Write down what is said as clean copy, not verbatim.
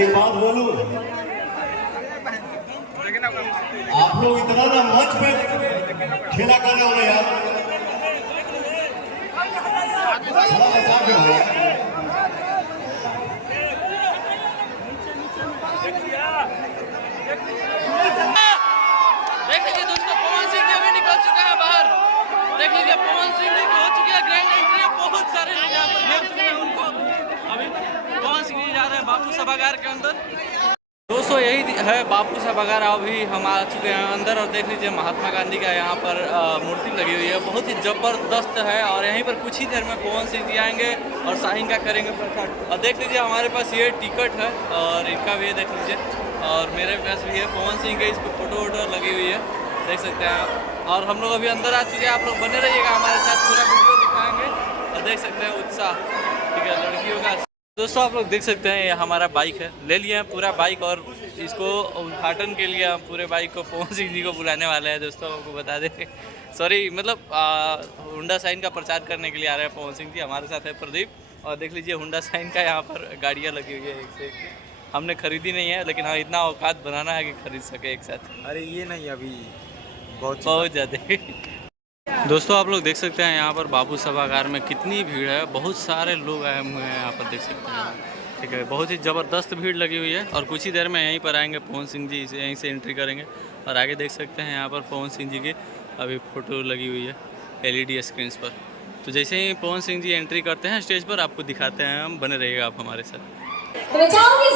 एक बात बोलूं, आप लोग इतना ना मंच पे खेला कर रहे हो यार, थोड़ा बचा के भाई। देख लीजिए दोस्तों, पवन सिंह जी अभी निकल चुका है बाहर। देख लीजिए पवन सिंह जी हो चुकी है ग्रैंड एंट्री। बहुत सारे लोग यहाँ पर घेर चुके हैं उनको। अभी पवन सिंह जी जा रहे हैं बापू सभागार के अंदर। दोस्तों यही है बापू सभागार। अभी हम आ चुके हैं अंदर और देख लीजिए महात्मा गांधी का यहाँ पर मूर्ति लगी हुई है, बहुत ही ज़बरदस्त है। और यहीं पर कुछ ही देर में पवन सिंह जी आएंगे और साइन का करेंगे प्रचार। और देख लीजिए हमारे पास ये टिकट है और इनका भी देख लीजिए, और मेरे पास भी है पवन सिंह के, इस पर फोटो वोटो लगी हुई है, देख सकते हैं आप। और हम लोग अभी अंदर आ चुके हैं, आप लोग बने रहिएगा हमारे साथ, पूरा वीडियो दिखाएंगे। और देख सकते हैं उत्साह, ठीक है, लड़कियों का। दोस्तों आप लोग देख सकते हैं ये हमारा बाइक है, ले लिए हैं पूरा बाइक, और इसको उद्घाटन के लिए हम पूरे बाइक को पवन सिंह जी को बुलाने वाले हैं। दोस्तों आपको बता दें, सॉरी मतलब हुंडा साइन का प्रचार करने के लिए आ रहे हैं पवन सिंह जी। हमारे साथ है प्रदीप, और देख लीजिए हुंडा साइन का यहाँ पर गाड़ियाँ लगी हुई है एक से एक। हमने खरीदी नहीं है, लेकिन हाँ इतना औकात बनाना है कि खरीद सके एक साथ। अरे ये नहीं, अभी बहुत ज़्यादा। दोस्तों आप लोग देख सकते हैं यहाँ पर बापू सभागार में कितनी भीड़ है, बहुत सारे लोग आए हुए हैं यहाँ पर, देख सकते हैं, ठीक है। बहुत ही ज़बरदस्त भीड़ लगी हुई है। और कुछ ही देर में यहीं पर आएंगे पवन सिंह जी, यहीं से एंट्री करेंगे। और आगे देख सकते हैं यहाँ पर पवन सिंह जी की अभी फ़ोटो लगी हुई है LED स्क्रीन पर। तो जैसे ही पवन सिंह जी एंट्री करते हैं स्टेज पर, आपको दिखाते हैं हम, बने रहिएगा आप हमारे साथ। तो मैं चाहूंगी